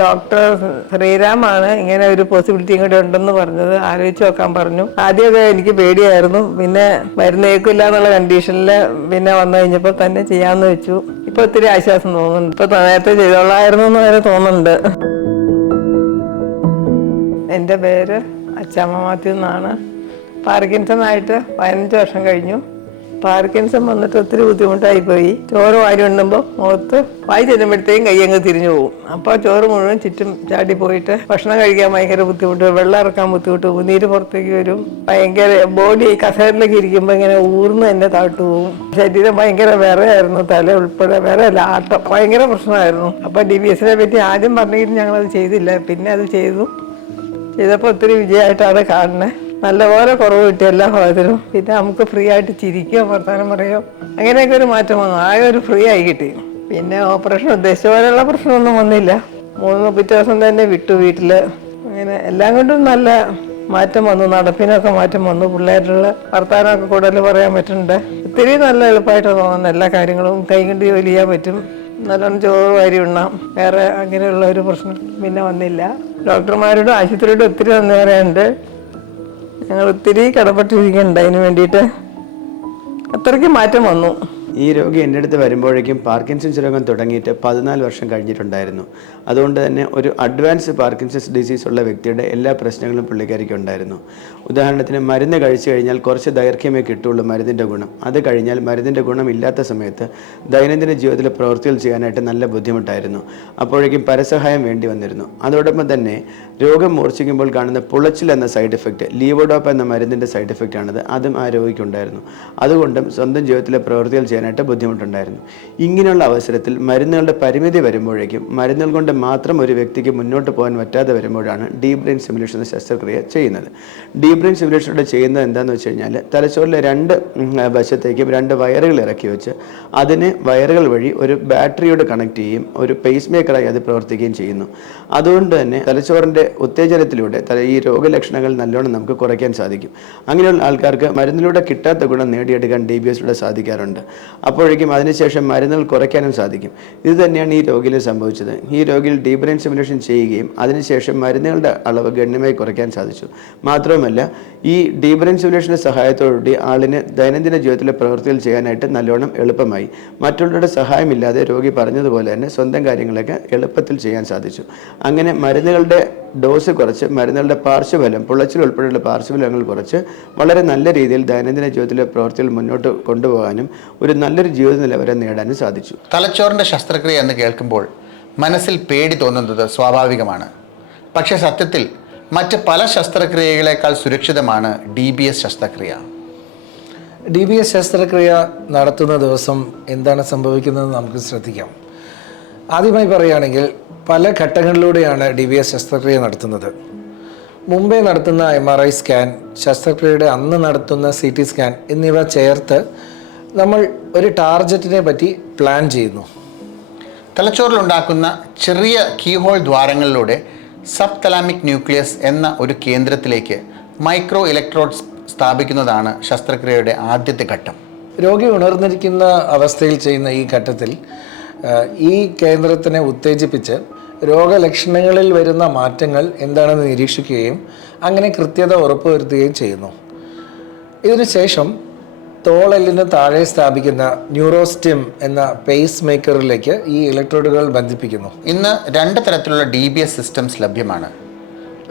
Doctor ശ്രീരാമാണ് ഇങ്ങനെ ഒരു possibility കൂടെ ഉണ്ടെന്ന് പറഞ്ഞത്. ആലോചിച്ച് നോക്കാൻ പറഞ്ഞു. ആദ്യമൊക്കെ എനിക്ക് പേടിയായിരുന്നു. പിന്നെ മരുന്ന് ഏൽക്കില്ല എന്നുള്ള കണ്ടീഷനിൽ പിന്നെ വന്നു കഴിഞ്ഞപ്പോൾ തന്നെ ചെയ്യാമെന്ന് വെച്ചു. ഇപ്പൊ ഒത്തിരി ആശ്വാസം തോന്നുന്നുണ്ട്. ഇപ്പൊ നേരത്തെ ചെയ്തോളായിരുന്നു എന്ന് വരെ തോന്നുന്നുണ്ട്. എൻ്റെ പേര് അച്ചാമ്മ മാത്യു എന്നാണ്. പാർക്കിൻസൺ ആയിട്ട് 15 വർഷം കഴിഞ്ഞു. പാർക്കിൻസൺ വന്നിട്ട് ഒത്തിരി ബുദ്ധിമുട്ടായിപ്പോയി. ചോറ് വാരി ഉണ്ണുമ്പോൾ മുഖത്ത് വായി ചെല്ലുമ്പോഴത്തേക്കും കൈ അങ്ങ് തിരിഞ്ഞു പോകും. അപ്പോൾ ചോറ് മുഴുവൻ ചുറ്റും ചാടി പോയിട്ട് ഭക്ഷണം കഴിക്കാൻ ഭയങ്കര ബുദ്ധിമുട്ട്, വെള്ളം ഇറക്കാൻ ബുദ്ധിമുട്ട്, ഉന്നീര് പുറത്തേക്ക് വരും. ഭയങ്കര ബോഡി കസേരയിലേക്ക് ഇരിക്കുമ്പോൾ ഇങ്ങനെ ഊർന്ന് എന്നെ താഴ്ത്തു പോകും. ശരീരം ഭയങ്കര വിറയായിരുന്നു, തല ഉൾപ്പെടെ വിറയല്ല, ആട്ടം ഭയങ്കര പ്രശ്നമായിരുന്നു. അപ്പോൾ DBSനെ പറ്റി ആദ്യം പറഞ്ഞിട്ട് ഞങ്ങളത് ചെയ്തില്ല. പിന്നെ അത് ചെയ്തപ്പോൾ ഒത്തിരി വിജയമായിട്ടാണ് കാണുന്നത്. നല്ലപോലെ കുറവ് കിട്ടി എല്ലാ ഭാഗത്തിനും. പിന്നെ നമുക്ക് ഫ്രീ ആയിട്ട് ചിരിക്കുകയോ വർത്താനം പറയുകയോ അങ്ങനെയൊക്കെ ഒരു മാറ്റം വന്നു. ആകെ ഒരു ഫ്രീ ആയി കിട്ടി. പിന്നെ ഓപ്പറേഷൻ ഉദ്ദേശിച്ച പോലെയുള്ള പ്രശ്നമൊന്നും വന്നില്ല. പിറ്റേ ദിവസം തന്നെ വിട്ടു വീട്ടിൽ. അങ്ങനെ എല്ലാം കൊണ്ടും നല്ല മാറ്റം വന്നു. നടപ്പിനൊക്കെ മാറ്റം വന്നു. പിള്ളേരുടെ വർത്താനമൊക്കെ കൂടുതൽ പറയാൻ പറ്റുന്നുണ്ട്. ഒത്തിരി നല്ല എളുപ്പമായിട്ട് തോന്നുന്നു. എല്ലാ കാര്യങ്ങളും കൈ കൊണ്ട് ജോലി ചെയ്യാൻ പറ്റും. നല്ലോണം ചോറ് വാരി ഉണ്ണാം. വേറെ അങ്ങനെയുള്ള ഒരു പ്രശ്നം പിന്നെ വന്നില്ല. ഡോക്ടർമാരോടും ആശുപത്രിയോടും ഒത്തിരി നന്ദി പറയാനുണ്ട്. ഞങ്ങൾ ഒത്തിരി കടപ്പെട്ടിരിക്കുന്നുണ്ട് അതിന് വേണ്ടിയിട്ട്. അത്രയ്ക്ക് മാറ്റം വന്നു. ഈ രോഗി എൻ്റെ അടുത്ത് വരുമ്പോഴേക്കും പാർക്കിൻസൺസ് രോഗം തുടങ്ങിയിട്ട് 14 വർഷം കഴിഞ്ഞിട്ടുണ്ടായിരുന്നു. അതുകൊണ്ട് തന്നെ ഒരു അഡ്വാൻസ് പാർക്കിൻസൺസ് ഡിസീസ് ഉള്ള വ്യക്തിയുടെ എല്ലാ പ്രശ്നങ്ങളും പുള്ളിക്കാരിക്ക് ഉണ്ടായിരുന്നു. ഉദാഹരണത്തിന് മരുന്ന് കഴിച്ചു കഴിഞ്ഞാൽ കുറച്ച് ദൈർഘ്യമേ കിട്ടുള്ളൂ മരുന്നിൻ്റെ ഗുണം. അത് കഴിഞ്ഞാൽ മരുന്നിൻ്റെ ഗുണം ഇല്ലാത്ത സമയത്ത് ദൈനംദിന ജീവിതത്തിലെ പ്രവൃത്തികൾ ചെയ്യാനായിട്ട് നല്ല ബുദ്ധിമുട്ടായിരുന്നു. അപ്പോഴേക്കും പരസഹായം വേണ്ടി വന്നിരുന്നു. അതോടൊപ്പം തന്നെ രോഗം മൂർച്ഛിക്കുമ്പോൾ കാണുന്ന പുളച്ചിൽ എന്ന സൈഡ് എഫക്റ്റ്, ലീവോഡോപ്പ് എന്ന മരുന്നിൻ്റെ സൈഡ് എഫക്റ്റ് ആണത്. അതും ആ രോഗിക്കുണ്ടായിരുന്നു. അതുകൊണ്ടും സ്വന്തം ജീവിതത്തിലെ പ്രവൃത്തികൾ ചെയ്യാനായിട്ട് ബുദ്ധിമുട്ടുണ്ടായിരുന്നു. ഇങ്ങനെയുള്ള അവസരത്തിൽ മരുന്നുകളുടെ പരിമിതി വരുമ്പോഴേക്കും മരുന്നുകൾ കൊണ്ട് മാത്രം ഒരു വ്യക്തിക്ക് മുന്നോട്ട് പോകാൻ പറ്റാതെ വരുമ്പോഴാണ് ഡീപ് ബ്രെയിൻ സ്റ്റിമുലേഷൻ ശസ്ത്രക്രിയ ചെയ്യുന്നത്. ഡീപ് ബ്രെയിൻ സ്റ്റിമുലേഷനോട് ചെയ്യുന്നത് എന്താണെന്ന് വെച്ച് കഴിഞ്ഞാൽ തലച്ചോറിലെ 2 വശത്തേക്കും 2 വയറുകൾ ഇറക്കി വെച്ച് അതിനെ വയറുകൾ വഴി ഒരു ബാറ്ററിയോട് കണക്ട് ചെയ്യും. ഒരു പേസ് മേക്കറായി അത് പ്രവർത്തിക്കുകയും ചെയ്യുന്നു. അതുകൊണ്ട് തന്നെ തലച്ചോറിൻ്റെ ഉത്തേജനത്തിലൂടെ ഈ രോഗലക്ഷണങ്ങൾ നല്ലോണം നമുക്ക് കുറയ്ക്കാൻ സാധിക്കും. അങ്ങനെയുള്ള ആൾക്കാർക്ക് മരുന്നിലൂടെ കിട്ടാത്ത ഗുണം നേടിയെടുക്കാൻ DBSലൂടെ സാധിക്കാറുണ്ട്. അപ്പോഴേക്കും അതിനുശേഷം മരുന്നുകൾ കുറയ്ക്കാനും സാധിക്കും. ഇത് തന്നെയാണ് ഈ രോഗിയിൽ സംഭവിച്ചത്. ഈ രോഗിയിൽ ഡീപ് ബ്രെയിൻ സ്റ്റിമുലേഷൻ ചെയ്യുകയും അതിനുശേഷം മരുന്നുകളുടെ അളവ് ഗണ്യമായി കുറയ്ക്കാൻ സാധിച്ചു. മാത്രവുമല്ല, ഈ ഡീപ് ബ്രെയിൻ സ്റ്റിമുലേഷൻ്റെ സഹായത്തോടുകൂടി ആളിന് ദൈനംദിന ജീവിതത്തിലെ പ്രവൃത്തികൾ ചെയ്യാനായിട്ട് നല്ലോണം എളുപ്പമായി. മറ്റുള്ളവരുടെ സഹായമില്ലാതെ രോഗി പറഞ്ഞതുപോലെ തന്നെ സ്വന്തം കാര്യങ്ങളൊക്കെ എളുപ്പത്തിൽ ചെയ്യാൻ സാധിച്ചു. അങ്ങനെ മരുന്നുകളുടെ ഡോസ് കുറച്ച് മരുന്നുകളുടെ പാർശ്വഫലം, പുളച്ചിൽ ഉൾപ്പെടെയുള്ള പാർശ്വഫലങ്ങൾ കുറച്ച് വളരെ നല്ല രീതിയിൽ ദൈനംദിന ജീവിതത്തിലെ പ്രവൃത്തികൾ മുന്നോട്ട് കൊണ്ടുപോകാനും ഒരു നല്ലൊരു ജീവിത നിലവാരം നേടാനും സാധിച്ചു. തലച്ചോറിൻ്റെ ശസ്ത്രക്രിയ എന്ന് കേൾക്കുമ്പോൾ മനസ്സിൽ പേടി തോന്നുന്നത് സ്വാഭാവികമാണ്. പക്ഷേ സത്യത്തിൽ മറ്റ് പല ശസ്ത്രക്രിയകളേക്കാൾ സുരക്ഷിതമാണ് DBS ശസ്ത്രക്രിയ. DBS ശസ്ത്രക്രിയ നടത്തുന്ന ദിവസം എന്താണ് സംഭവിക്കുന്നത് നമുക്ക് ശ്രദ്ധിക്കാം. ആദ്യമായി പറയുകയാണെങ്കിൽ പല ഘട്ടങ്ങളിലൂടെയാണ് DBS ശസ്ത്രക്രിയ നടത്തുന്നത്. മുമ്പേ നടത്തുന്ന MRI സ്കാൻ, ശസ്ത്രക്രിയയുടെ അന്ന് നടത്തുന്ന CT സ്കാൻ എന്നിവ ചേർത്ത് നമ്മൾ ഒരു ടാർഗറ്റിനെ പറ്റി പ്ലാൻ ചെയ്യുന്നു. തലച്ചോറിലുണ്ടാക്കുന്ന ചെറിയ കീഹോൾ ദ്വാരങ്ങളിലൂടെ സബ് തലാമിക് ന്യൂക്ലിയസ് എന്ന ഒരു കേന്ദ്രത്തിലേക്ക് മൈക്രോ ഇലക്ട്രോഡ്സ് സ്ഥാപിക്കുന്നതാണ് ശസ്ത്രക്രിയയുടെ ആദ്യത്തെ ഘട്ടം. രോഗി ഉണർന്നിരിക്കുന്ന അവസ്ഥയിൽ ചെയ്യുന്ന ഈ ഘട്ടത്തിൽ ഈ കേന്ദ്രത്തിനെ ഉത്തേജിപ്പിച്ച് രോഗലക്ഷണങ്ങളിൽ വരുന്ന മാറ്റങ്ങൾ എന്താണെന്ന് നിരീക്ഷിക്കുകയും അങ്ങനെ കൃത്യത ഉറപ്പുവരുത്തുകയും ചെയ്യുന്നു. ഇതിനുശേഷം തോളെല്ലിന് താഴെ സ്ഥാപിക്കുന്ന ന്യൂറോസ്റ്റിം എന്ന പേസ് മേക്കറിലേക്ക് ഈ ഇലക്ട്രോഡുകൾ ബന്ധിപ്പിക്കുന്നു. ഇന്ന് 2 തരത്തിലുള്ള DBS സിസ്റ്റംസ് ലഭ്യമാണ്.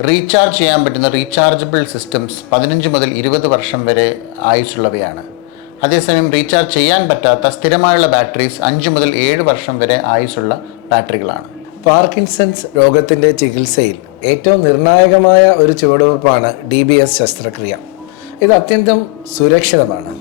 റീചാർജ് ചെയ്യാൻ പറ്റുന്ന റീചാർജബിൾ സിസ്റ്റംസ് 15 മുതൽ 20 വർഷം വരെ ആയുസ്സുള്ളവയാണ്. അതേസമയം റീചാർജ് ചെയ്യാൻ പറ്റാത്ത സ്ഥിരമായുള്ള ബാറ്ററീസ് 5 മുതൽ 7 വർഷം വരെ ആയുസ്സുള്ള ബാറ്ററികളാണ്. പാർക്കിൻസൺസ് രോഗത്തിൻ്റെ ചികിത്സയിൽ ഏറ്റവും നിർണായകമായ ഒരു ചുവടുവെപ്പാണ് DBS ശസ്ത്രക്രിയ. ഇത് അത്യന്തം സുരക്ഷിതമാണ്.